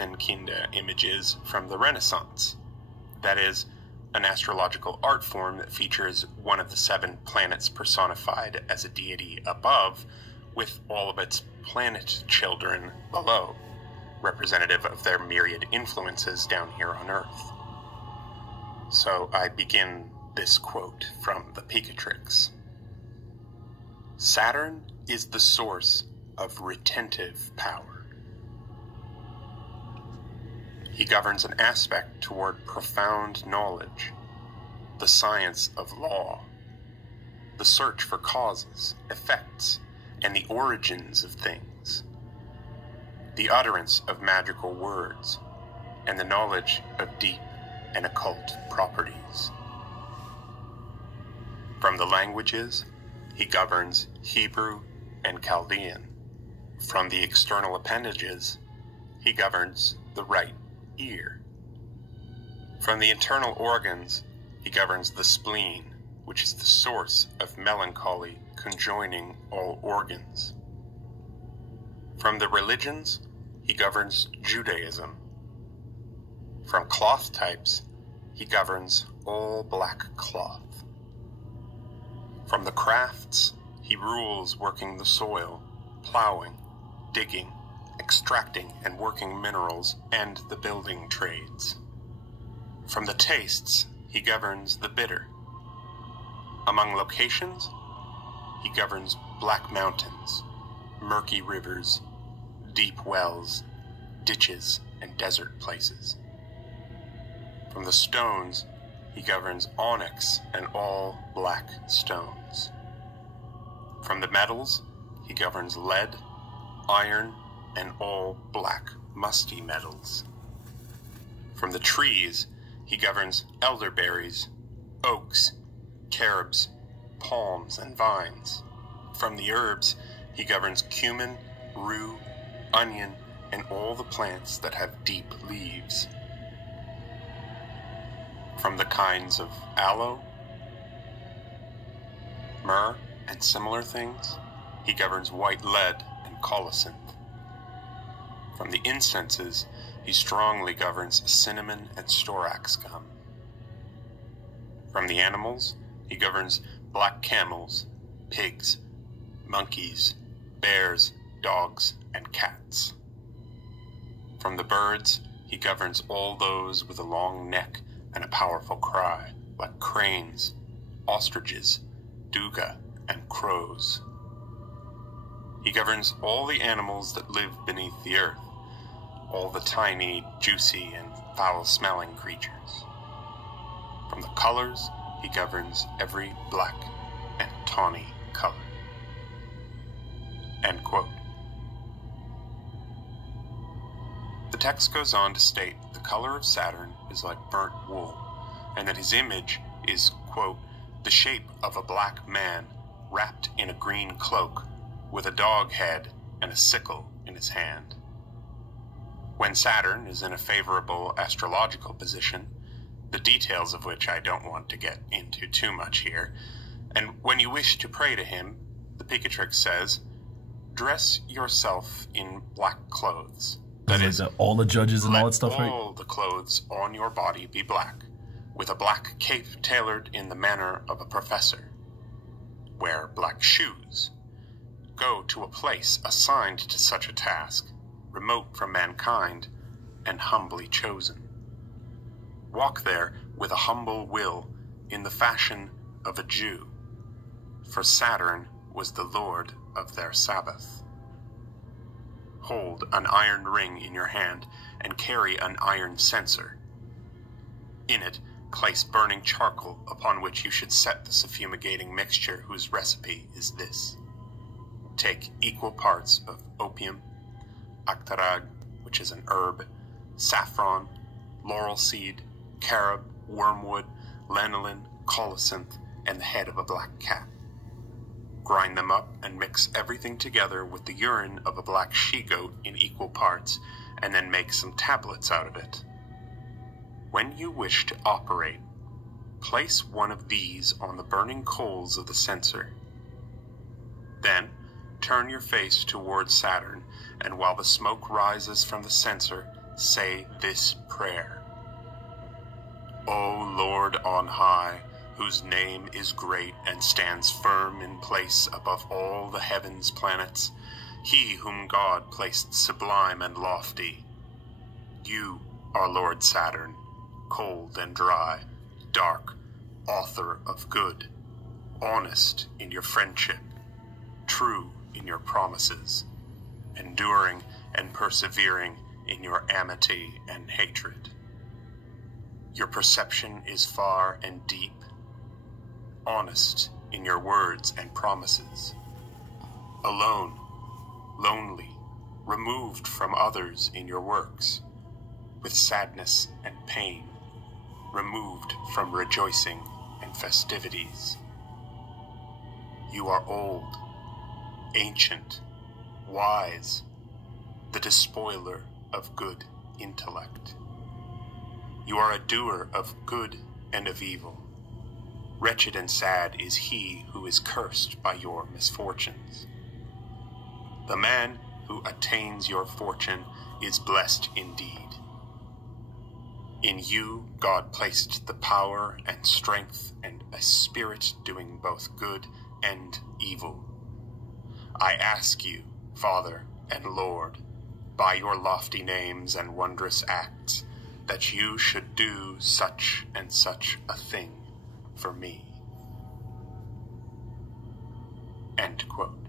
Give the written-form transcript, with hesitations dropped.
and Kinda images from the Renaissance. That is, an astrological art form that features one of the 7 planets personified as a deity above, with all of its planet children below, representative of their myriad influences down here on Earth. So I begin this quote from the Picatrix. Saturn is the source of retentive power. He governs an aspect toward profound knowledge, the science of law, the search for causes, effects, and the origins of things, the utterance of magical words, and the knowledge of deep and occult properties. From the languages, he governs Hebrew and Chaldean. From the external appendages, he governs the right ear. From the internal organs, he governs the spleen, which is the source of melancholy conjoining all organs. From the religions, he governs Judaism. From cloth types, he governs all black cloth. From the crafts, he rules working the soil, plowing, digging, extracting and working minerals, and the building trades. From the tastes, he governs the bitter. Among locations, he governs black mountains, murky rivers, deep wells, ditches, and desert places. From the stones, he governs onyx and all black stones. From the metals, he governs lead, iron, and all black musty metals. From the trees, he governs elderberries, oaks, carobs, palms, and vines. From the herbs, he governs cumin, rue, onion, and all the plants that have deep leaves. From the kinds of aloe, myrrh, and similar things, he governs white lead and colocynth. From the incenses, he strongly governs cinnamon and storax gum. From the animals, he governs black camels, pigs, monkeys, bears, dogs, and cats. From the birds, he governs all those with a long neck and a powerful cry, like cranes, ostriches, duga, and crows. He governs all the animals that live beneath the earth, all the tiny, juicy, and foul-smelling creatures. From the colors, he governs every black and tawny color. End quote. The text goes on to state the color of Saturn is like burnt wool, and that his image is, quote, the shape of a black man wrapped in a green cloak, with a dog head and a sickle in his hand. When Saturn is in a favorable astrological position, the details of which I don't want to get into too much here, and when you wish to pray to him, the Picatrix says, dress yourself in black clothes. That is, all the judges and all that stuff, right? All the clothes on your body be black, with a black cape tailored in the manner of a professor. Wear black shoes. Go to a place assigned to such a task, remote from mankind, and humbly chosen. Walk there with a humble will, in the fashion of a Jew, for Saturn was the lord of their Sabbath. Hold an iron ring in your hand, and carry an iron censer. In it, place burning charcoal, upon which you should set the suffumigating mixture whose recipe is this. Take equal parts of opium, actarag, which is an herb, saffron, laurel seed, carob, wormwood, lanolin, colocynth, and the head of a black cat. Grind them up and mix everything together with the urine of a black she-goat in equal parts, and then make some tablets out of it. When you wish to operate, place one of these on the burning coals of the censer. Then, turn your face towards Saturn, and while the smoke rises from the censer, say this prayer. O Lord on high, whose name is great and stands firm in place above all the heavens' planets, he whom God placed sublime and lofty. You are Lord Saturn, cold and dry, dark, author of good, honest in your friendship, true in your promises, enduring and persevering in your amity and hatred. Your perception is far and deep, honest in your words and promises, alone, lonely, removed from others in your works, with sadness and pain, removed from rejoicing and festivities. You are old, ancient, wise, the despoiler of good intellect. You are a doer of good and of evil. Wretched and sad is he who is cursed by your misfortunes. The man who attains your fortune is blessed indeed. In you God placed the power and strength and a spirit doing both good and evil. I ask you, Father and Lord, by your lofty names and wondrous acts, that you should do such and such a thing for me. End quote.